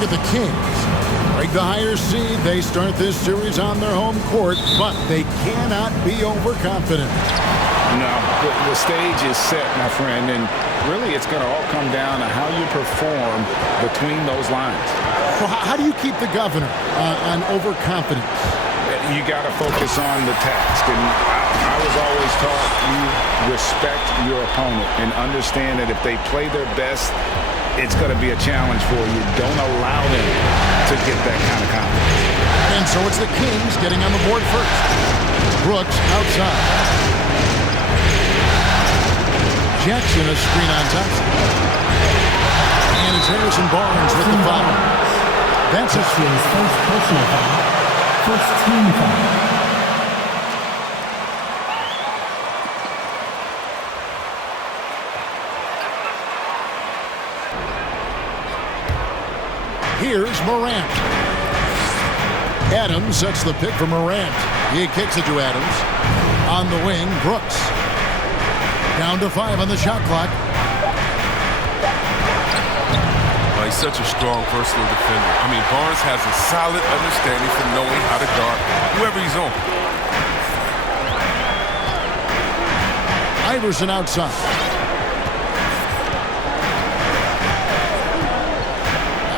look at the Kings. Break the higher seed. They start this series on their home court, but they cannot be overconfident. No, the stage is set, my friend, and really it's going to all come down to how you perform between those lines. Well, how do you keep the governor on overconfidence? You got to focus on the task, and I was always taught you respect your opponent and understand that if they play their best, it's going to be a challenge for you. Don't allow them to get that kind of confidence. And so it's the Kings getting on the board first. Brooks outside. Jackson a screen on Thompson. And it's Harrison Barnes with the foul. That's his first personal foul. First team foul. Here's Morant. Adams sets the pick for Morant. He kicks it to Adams. On the wing, Brooks. Down to 5 on the shot clock. He's such a strong, versatile defender. I mean, Barnes has a solid understanding for knowing how to guard whoever he's on. Iverson outside.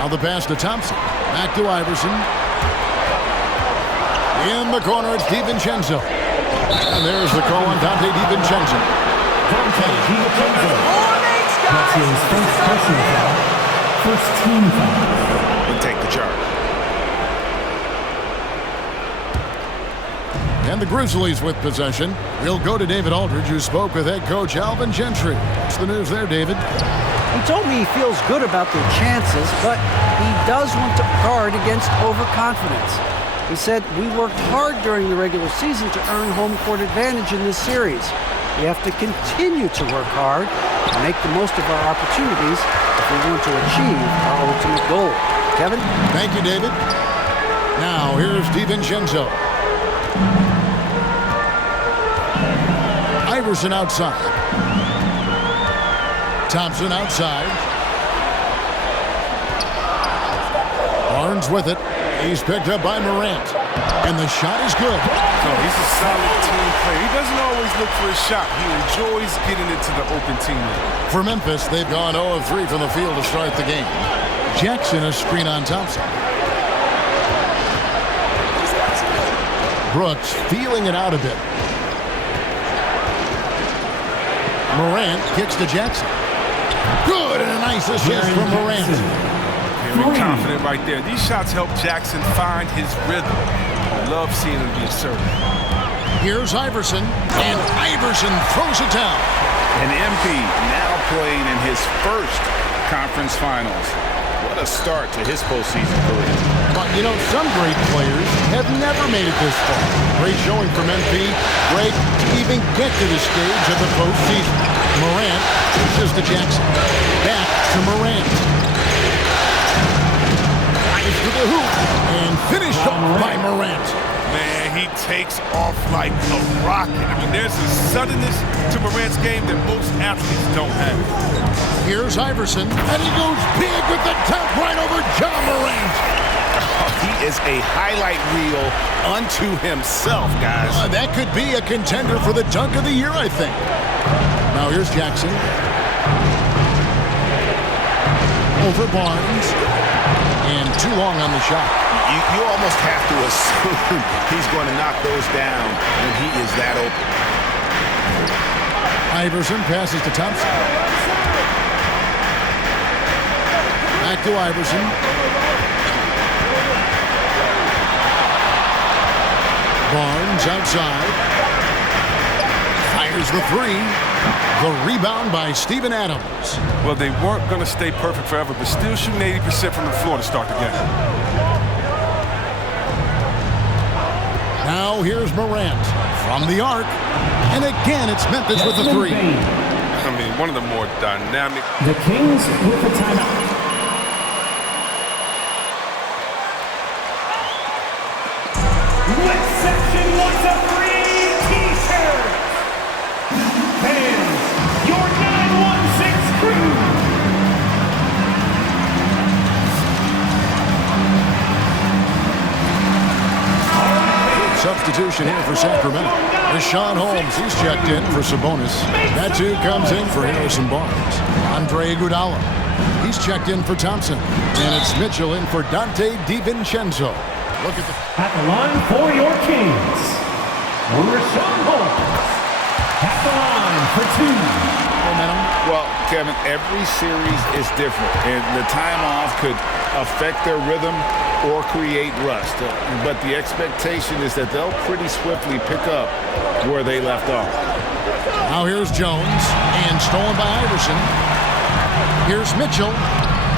Now the pass to Thompson. Back to Iverson. In the corner, it's DiVincenzo. And there's the call on Dante DiVincenzo. That's his first personal foul. First team foul. And take the charge. And the Grizzlies with possession. We'll go to David Aldridge, who spoke with head coach Alvin Gentry. What's the news there, David? He told me he feels good about their chances, but he does want to guard against overconfidence. He said, "We worked hard during the regular season to earn home court advantage in this series. We have to continue to work hard and make the most of our opportunities if we want to achieve our ultimate goal." Kevin? Thank you, David. Now, here's DiVincenzo. Iverson outside. Thompson outside. Barnes with it. He's picked up by Morant. And the shot is good. No, he's a solid team player. He doesn't always look for a shot. He enjoys getting it to the open teammate. For Memphis, they've gone 0 of 3 from the field to start the game. Jackson a screen on Thompson. Brooks feeling it out a bit. Morant kicks to Jackson. Good, and a nice assist from Morant. Very confident right there. These shots help Jackson find his rhythm. I love seeing him be assertive. Here's Iverson, and Iverson throws it down. And MP now playing in his first conference finals. What a start to his postseason career. But, you know, some great players have never made it this far. Great showing from MP. Great to even get to the stage of the postseason. Morant pushes to Jackson. Back to Morant. Drives to the hoop. And finished off by Morant. Man, he takes off like a rocket. I mean, there's a suddenness to Morant's game that most athletes don't have. Here's Iverson, and he goes big with the tap right over John Morant. He is a highlight reel unto himself, guys. That could be a contender for the dunk of the year, I think. Now here's Jackson. Over Barnes. And too long on the shot. You almost have to assume he's going to knock those down when he is that open. Iverson passes to Thompson. Back to Iverson. Barnes outside. Fires the three. The rebound by Steven Adams. Well, they weren't going to stay perfect forever, but still shooting 80% from the floor to start the game. Now here's Morant from the arc. And again, it's Memphis with the three. I mean, one of the more dynamic. The Kings with the timeout. Next section wants a free t-shirt. Fans, your 916 crew. substitution here for Sacramento. There's Sean Holmes. He's checked in for Sabonis. That too comes in for Harrison Barnes. Andre Iguodala. He's checked in for Thompson. And it's Mitchell in for Dante DiVincenzo. Look at the... At the line for your Kings, Sean Holmes. At the line for 2. Momentum. Well, Kevin, every series is different, and the time off could affect their rhythm or create rust. But the expectation is that they'll pretty swiftly pick up where they left off. Now here's Jones, and stolen by Iverson. Here's Mitchell.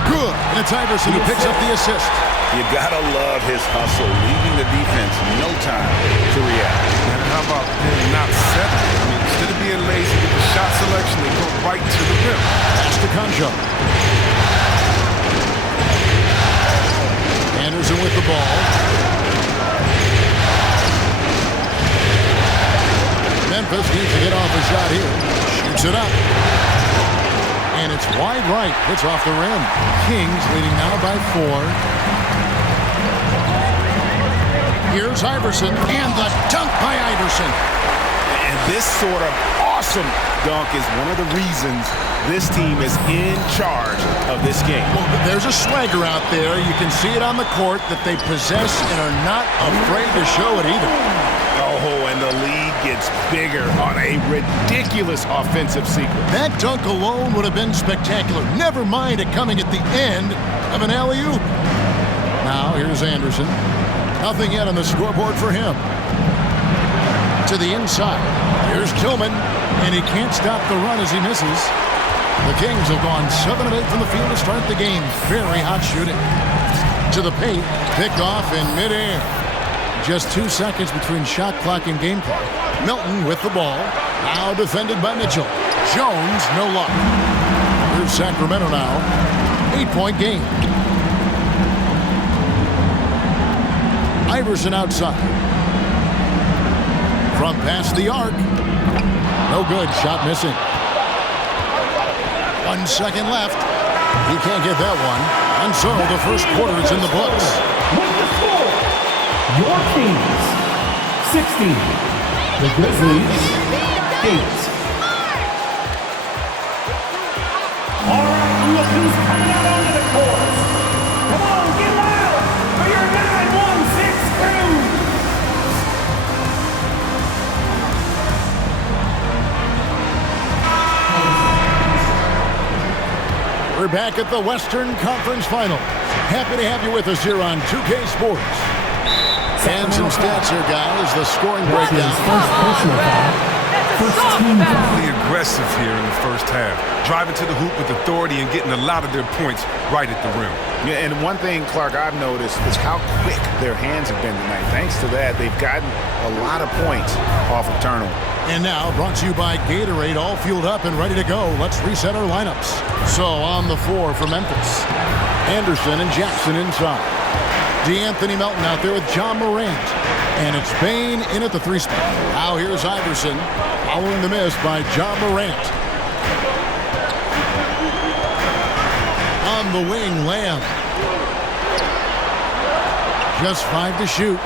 Good. And it's Iverson who picks up the assist. You gotta love his hustle, leaving the defense no time to react. And how about them not settling? I mean, instead of being lazy with the shot selection, they go right to the rim. Pass to Conjo. Anderson with the ball. Memphis needs to get off a shot here. Shoots it up. And it's wide right. Hits off the rim. Kings leading now by 4. Here's Iverson, and the dunk by Iverson. And this sort of awesome dunk is one of the reasons this team is in charge of this game. Well, there's a swagger out there. You can see it on the court that they possess and are not afraid to show it either. Oh, and the lead gets bigger on a ridiculous offensive sequence. That dunk alone would have been spectacular. Never mind it coming at the end of an alley-oop. Now, here's Anderson. Nothing yet on the scoreboard for him. To the inside. Here's Tillman, and he can't stop the run as he misses. The Kings have gone 7 of 8 from the field to start the game. Very hot shooting. To the paint, picked off in midair. Just 2 seconds between shot clock and game clock. Milton with the ball. Now defended by Mitchell. Jones, no luck. Here's Sacramento now. 8-point game. Iverson outside. From past the arc. No good. Shot missing. 1 second left. He can't get that one. And so the first quarter is in the books. With the score, your Kings 60, the Grizzlies 8. All right, look who's coming out onto the court. Come on, get loud for your 916 crew. We're back at the Western Conference Final. Happy to have you with us here on 2K Sports. And some stats here, guys. The scoring breakdown. First personal foul. First team foul. Really aggressive here in the first half. Driving to the hoop with authority and getting a lot of their points right at the rim. Yeah, and one thing, Clark, I've noticed is how quick their hands have been tonight. Thanks to that, they've gotten a lot of points off of turnover. And now, brought to you by Gatorade, all fueled up and ready to go. Let's reset our lineups. So, on the floor for Memphis, Anderson and Jackson inside. DeAnthony Melton out there with John Morant. And it's Bain in at the 3 spot. Now here's Iverson, following the miss by John Morant. On the wing, Lamb. Just 5 to shoot.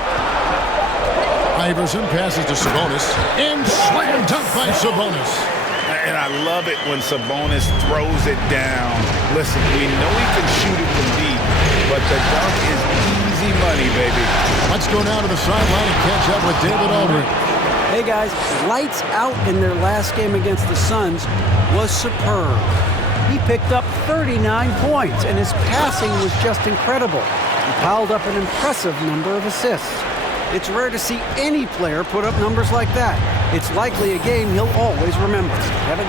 Iverson passes to Sabonis. And slam dunk by Sabonis. And I love it when Sabonis throws it down. Listen, we know he can shoot it from deep, but the dunk is easy money, baby. Let's go now to the sideline and catch up with David Aldridge. Hey guys, lights out in their last game against the Suns was superb. He picked up 39 points, and his passing was just incredible. He piled up an impressive number of assists. It's rare to see any player put up numbers like that. It's likely a game he'll always remember. Kevin?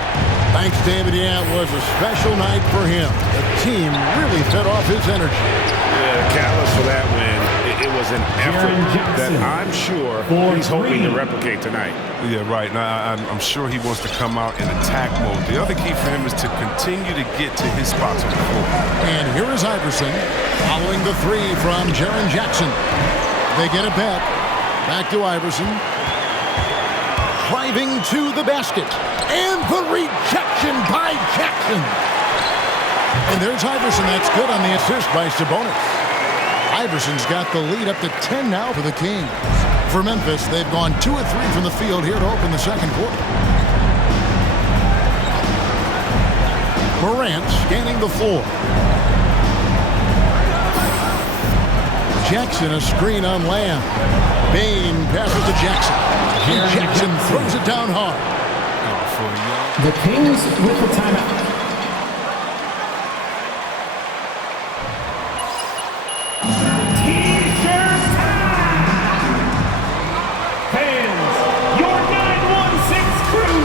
Thanks, David. Yeah, it was a special night for him. The team really fed off his energy. Yeah, the catalyst for that win, it was an effort that I'm sure he's hoping to replicate tonight. Yeah, right. Now, I'm sure he wants to come out in attack mode. The other key for him is to continue to get to his spots on the floor. And here is Iverson following the 3 from Jaren Jackson. They get it back. Back to Iverson. Driving to the basket. And the rejection by Jackson. And there's Iverson. That's good on the assist by Sabonis. Iverson's got the lead up to 10 now for the Kings. For Memphis, they've gone 2 of 3 from the field here to open the second quarter. Morant scanning the floor. Jackson, a screen on Lamb. Bain passes to Jackson. And Jackson throws it down hard. The Kings with the timeout. T-shirt time! Fans, your 916 crew!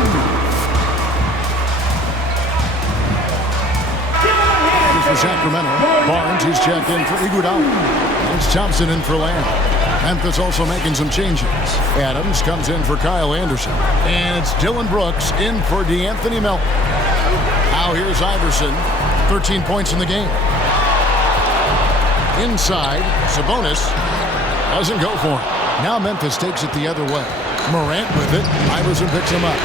Give them a hand! For Sacramento, Barnes, he's checked in for Iguodala. It's Thompson in for Lamb. Memphis also making some changes. Adams comes in for Kyle Anderson. And it's Dylan Brooks in for DeAnthony Melton. Now here's Iverson. 13 points in the game. Inside, Sabonis doesn't go for him. Now Memphis takes it the other way. Morant with it. Iverson picks him up.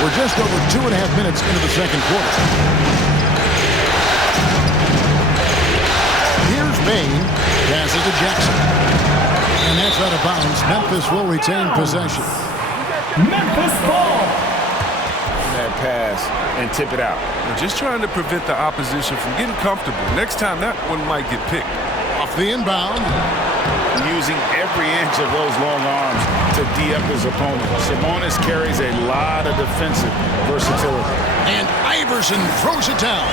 We're just over 2.5 minutes into the second quarter. Here's Bain. Passes to Jackson. And that's out of bounds. Memphis will retain possession. Memphis ball! That pass and tip it out. They're just trying to prevent the opposition from getting comfortable. Next time, that one might get picked. Off the inbound. Using every inch of those long arms to D-up his opponent. Sabonis carries a lot of defensive versatility. And Iverson throws it down.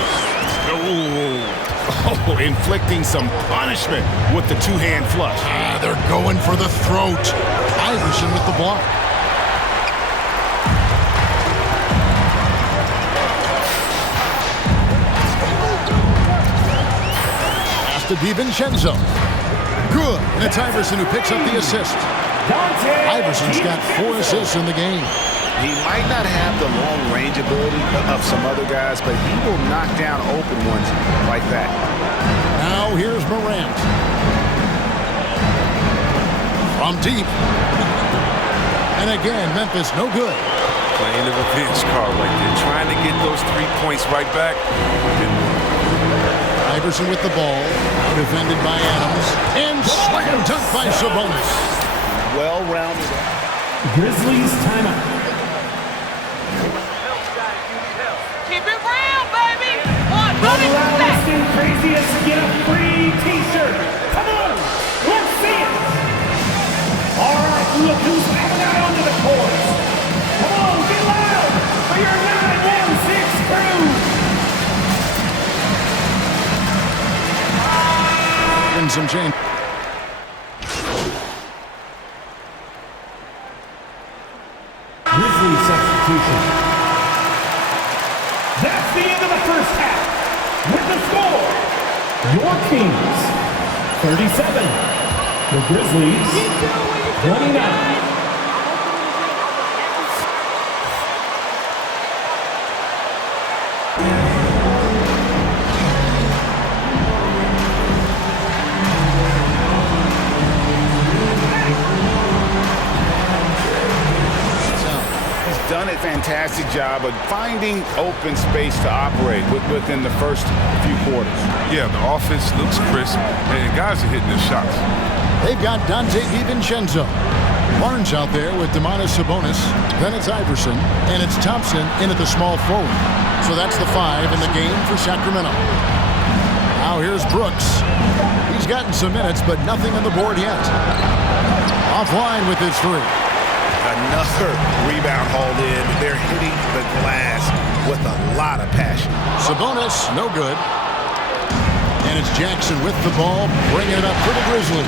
Oh, inflicting some punishment with the two-hand flush. They're going for the throat. Iverson with the block. Pass to DiVincenzo. Good. And it's Iverson who picks up the assist. Iverson's got 4 assists in the game. He might not have the long-range ability of some other guys, but he will knock down open ones like that. Now here's Morant. From deep. And again, Memphis no good. Playing the revenge card like they're trying to get those 3 points right back. Iverson with the ball. Defended by Adams. And slam dunk by Sabonis. Well-rounded. Grizzlies timeout. Keep it real, baby! The loudest and craziest get a free T-shirt. Come on, let's see it. All right, look who's coming out onto the court. Come on, get loud for your 916 crew. And some change. Grizzlies substitution. That's the end of the first half. With the score, your Kings 37, the Grizzlies 29. Done a fantastic job of finding open space to operate within the first few quarters. Yeah, the offense looks crisp, and guys are hitting their shots. They've got Dante DiVincenzo. Barnes out there with Domantas Sabonis. Then it's Iverson, and it's Thompson in at the small forward. So that's the 5 in the game for Sacramento. Now here's Brooks. He's gotten some minutes, but nothing on the board yet. Offline with his 3. Another rebound hauled in. They're hitting the glass with a lot of passion. Sabonis, no good. And it's Jackson with the ball, bringing it up for the Grizzlies.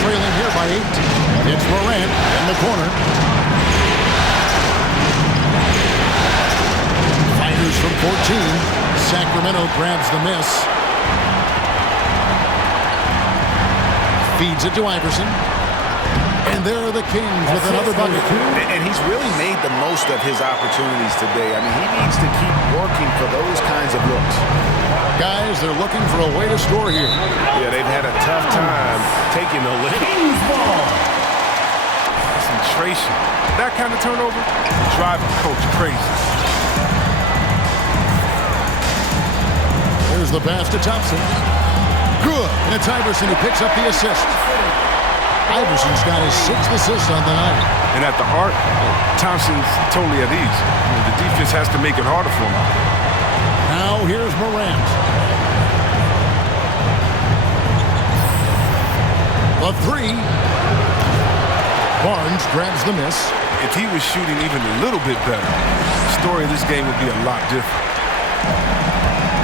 Trailing here by 8. It's Morant in the corner. Fighters from 14. Sacramento grabs the miss. Feeds it to Iverson. And there are the Kings with another bucket. And he's really made the most of his opportunities today. I mean, he needs to keep working for those kinds of looks. Guys, they're looking for a way to score here. Yeah, they've had a tough time taking the lead. Kings ball. Concentration. That kind of turnover will drive the coach crazy. Here's the pass to Thompson. Good. And it's Iverson who picks up the assist. Iverson's got his 6th assist on the night. And at the heart, Thompson's totally at ease. The defense has to make it harder for him. Now here's Morant. The 3. Barnes grabs the miss. If he was shooting even a little bit better, the story of this game would be a lot different.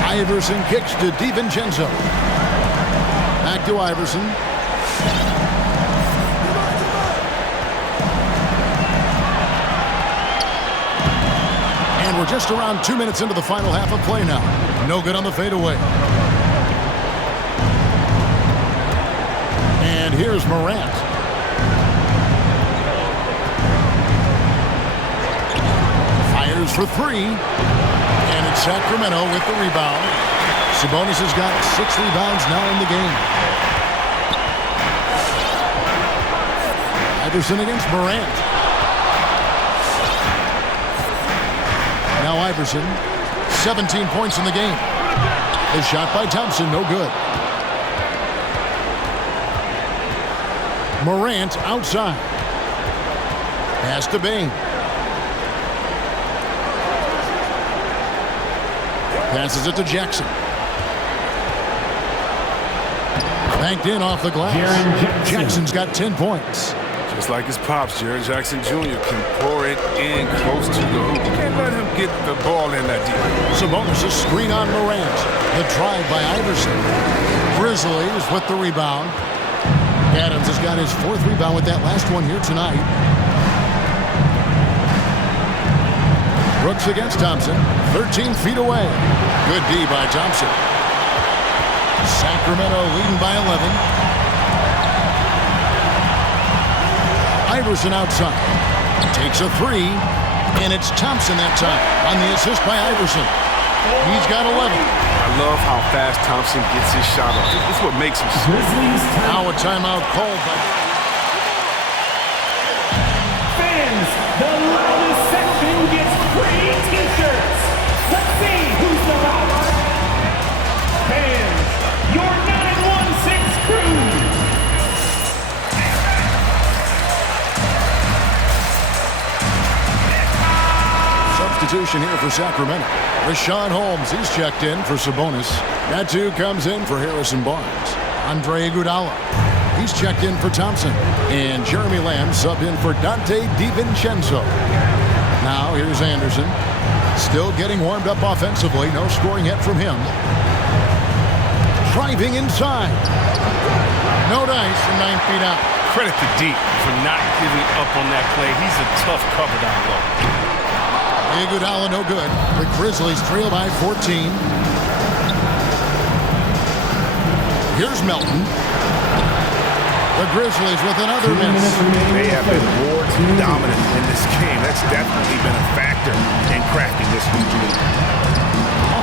Iverson kicks to DiVincenzo. Back to Iverson. And we're just around 2 minutes into the final half of play now. No good on the fadeaway. And here's Morant. Fires for 3. And it's Sacramento with the rebound. Sabonis has got 6 rebounds now in the game. Iverson against Morant. Now Iverson, 17 points in the game. The shot by Thompson, no good. Morant outside. Pass to Bain. Passes it to Jackson. Banked in off the glass. Jackson's got 10 points. Just like his pops, Jaren Jackson Jr. can pour it in close to the hoop. You can't let him get the ball in that deep. Sabonis a screen on Morant. The drive by Iverson. Grizzlies with the rebound. Adams has got his 4th rebound with that last one here tonight. Brooks against Thompson. 13 feet away. Good D by Thompson. Sacramento leading by 11. Iverson outside. Takes a 3. And it's Thompson that time on the assist by Iverson. He's got 11. I love how fast Thompson gets his shot off. It's what makes him score. Now a timeout called by... Fans, the loudest section gets free t-shirts. Let's see who's the loudest. Fans, your 916 crew. Substitution here for Sacramento. Rashawn Holmes, he's checked in for Sabonis. That too comes in for Harrison Barnes. Andre Iguodala, he's checked in for Thompson. And Jeremy Lamb subbed in for Dante DiVincenzo. Now here's Anderson. Still getting warmed up offensively. No scoring yet from him. Driving inside. No dice from 9 feet out. Credit to D for not giving up on that play. He's a tough cover down low. Iguodala no good. The Grizzlies trail by 14. Here's Melton. The Grizzlies with another miss. They have been more dominant in this game. That's definitely been a factor in crafting this huge lead.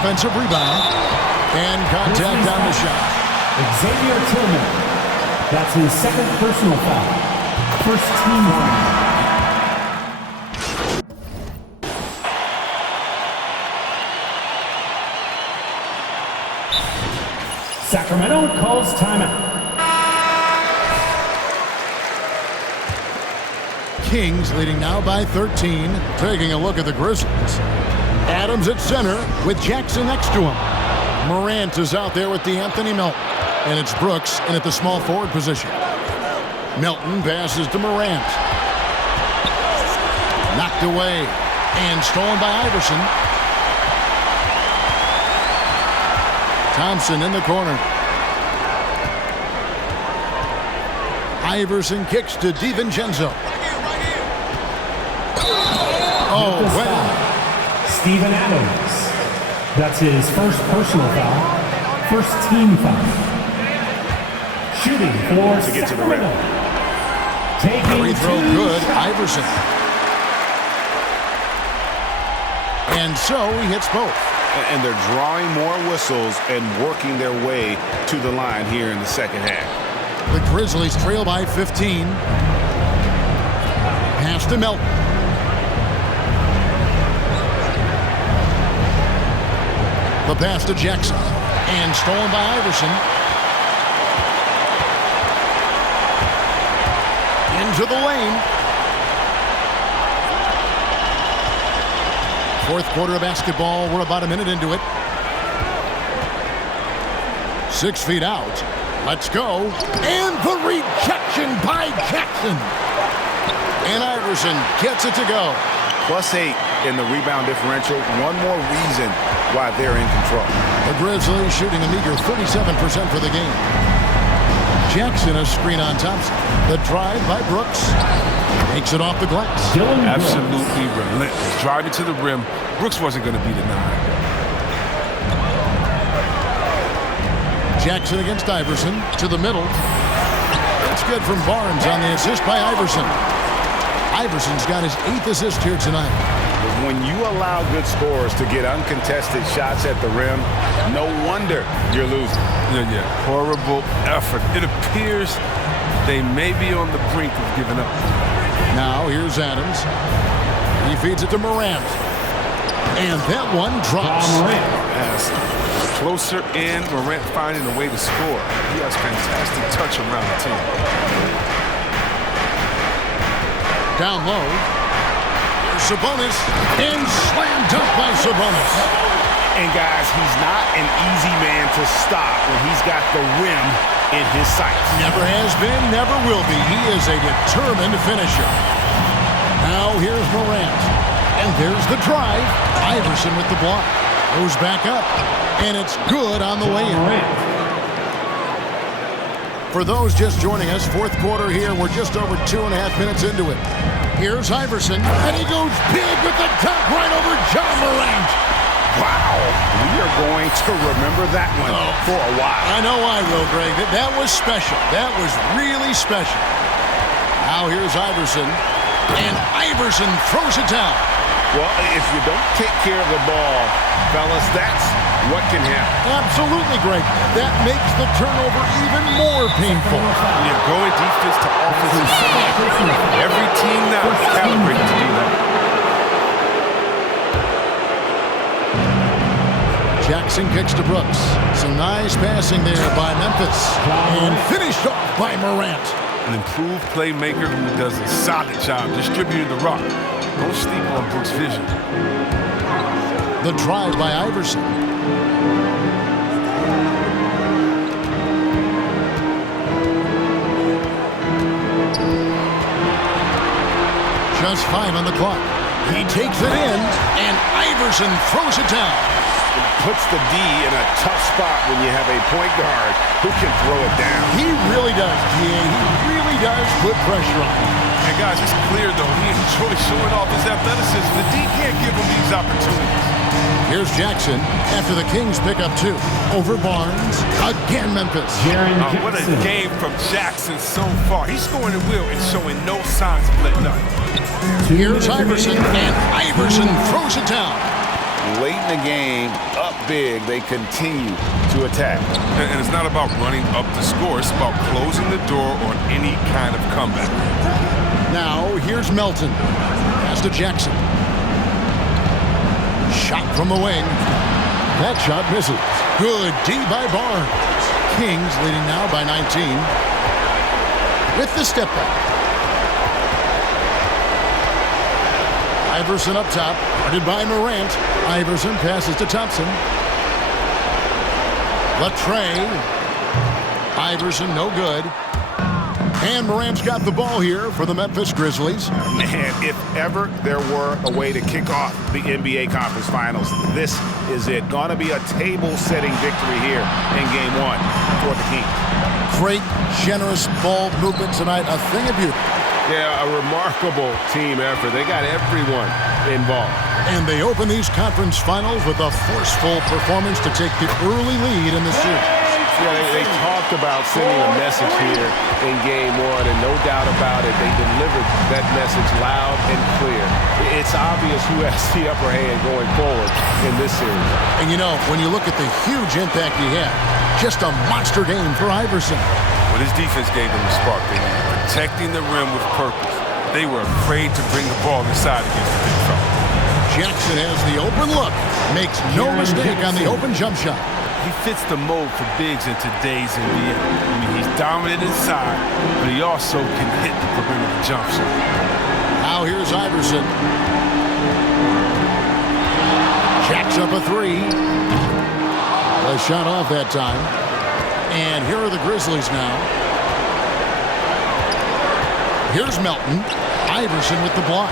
Offensive rebound. And contact on the shot. Xavier Tillman. That's his 2nd personal foul. First team one. Sacramento calls timeout. Kings leading now by 13. Taking a look at the Grizzlies. Adams at center with Jackson next to him. Morant is out there with DeAnthony Melton. And it's Brooks in at the small forward position. Melton passes to Morant. Knocked away and stolen by Iverson. Thompson in the corner. Iverson kicks to DiVincenzo. Oh, well. Steven Adams. That's his 1st personal foul. 1st team foul. Shooting for To get to the rim. Sacramento. Taking Free throw 2 good. shots. Iverson. And so he hits both. And they're drawing more whistles and working their way to the line here in the second half. The Grizzlies trail by 15. Pass to Melton. The pass to Jackson. And stolen by Iverson. into the lane. Fourth quarter of basketball. We're about a minute into it. 6 feet out. Let's go. And the rejection by Jackson. And Iverson gets it to go. +8 in the rebound differential. One more reason why they're in control. The Grizzlies shooting a meager 37% for the game. Jackson a screen on Thompson. The drive by Brooks. Makes it off the glass. Absolutely relentless. Driving to the rim. Brooks wasn't going to be denied. Jackson against Iverson. To the middle. That's good from Barnes on the assist by Iverson. Iverson's got his 8th assist here tonight. When you allow good scorers to get uncontested shots at the rim, no wonder you're losing. Yeah. Horrible effort. It appears they may be on the brink of giving up. Now here's Adams. He feeds it to Morant. And that one drops. Pass. Closer in, Morant finding a way to score. He has fantastic touch around the team. Down low. Here's Sabonis. And slam dunk by Sabonis. And guys, he's not an easy man to stop when he's got the rim in his sights. Never has been, never will be. He is a determined finisher. Now here's Morant. And there's the drive. Iverson with the block. Goes back up. And it's good on the way in. For those just joining us, fourth quarter here. We're just over 2.5 minutes into it. Here's Iverson. And he goes big with the dunk right over John Morant. Wow. We are going to remember that one for a while. I know I will, Greg. That was special. That was really special. Now here's Iverson. And Iverson throws it down. Well, if you don't take care of the ball, fellas, that's what can happen. Absolutely, Greg. That makes the turnover even more painful. You're going defense to offensive side. Every team now is calibrated to do that. Jackson kicks to Brooks. Some nice passing there by Memphis. And finished off by Morant. An improved playmaker who does a solid job distributing the rock. Don't sleep on Brooks' vision. The drive by Iverson. Just 5 on the clock. He takes it in, and Iverson throws it down. Puts the D in a tough spot when you have a point guard who can throw it down. He really does, He really does put pressure on him. And guys, it's clear, though, he enjoys showing off his athleticism. The D can't give him these opportunities. Here's Jackson after the Kings pick up 2. Over Barnes. Again, Memphis. What a game from Jackson so far. He's scoring at will and showing no signs of letting up. Here's Iverson, and Iverson throws it down. Late in the game, up big, they continue to attack. And it's not about running up the score. It's about closing the door on any kind of comeback. Now, here's Melton. Pass to Jackson. Shot from the wing. That shot misses. Good D by Barnes. Kings leading now by 19. With the step back. Iverson up top, guarded by Morant. Iverson passes to Thompson. Latrey. Iverson, no good. And Morant's got the ball here for the Memphis Grizzlies. Man, if ever there were a way to kick off the NBA Conference Finals, this is it. Gonna be a table-setting victory here in Game 1 for the Kings. Great, generous ball movement tonight. A thing of beauty. Yeah, a remarkable team effort. They got everyone involved. And they open these conference finals with a forceful performance to take the early lead in the series. Yeah, they talked about sending a message here in Game 1, and no doubt about it, they delivered that message loud and clear. It's obvious who has the upper hand going forward in this series. And you know, when you look at the huge impact he had, just a monster game for Iverson. But his defense gave them the spark. They were protecting the rim with purpose. They were afraid to bring the ball inside against the big fella. Jackson has the open look. Makes no mistake on the open jump shot. he fits the mold for bigs in today's NBA. I mean, he's dominant inside, but he also can hit the perimeter jump shot. Now here's Iverson. Jacks up a three. A shot off that time. And here are the Grizzlies now. Here's Melton. Iverson with the block.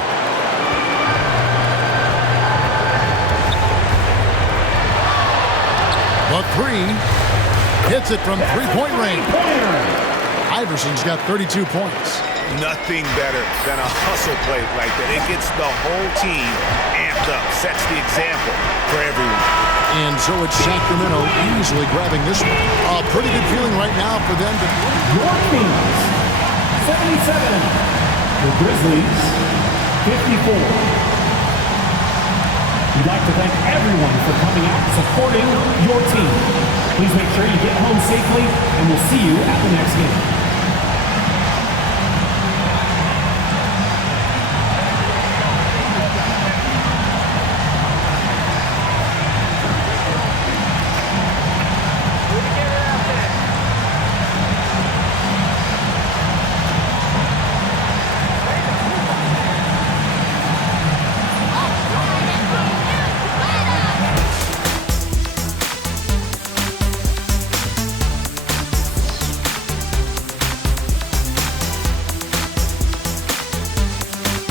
A three. Hits it from three-point range. Iverson's got 32 points. Nothing better than a hustle play like that. It gets the whole team amped up, sets the example for everyone. And so it's Sacramento easily grabbing this one. A pretty good feeling right now for them to... Your Kings, 77. The Grizzlies, 54. We'd like to thank everyone for coming out and supporting your team. Please make sure you get home safely, and we'll see you at the next game.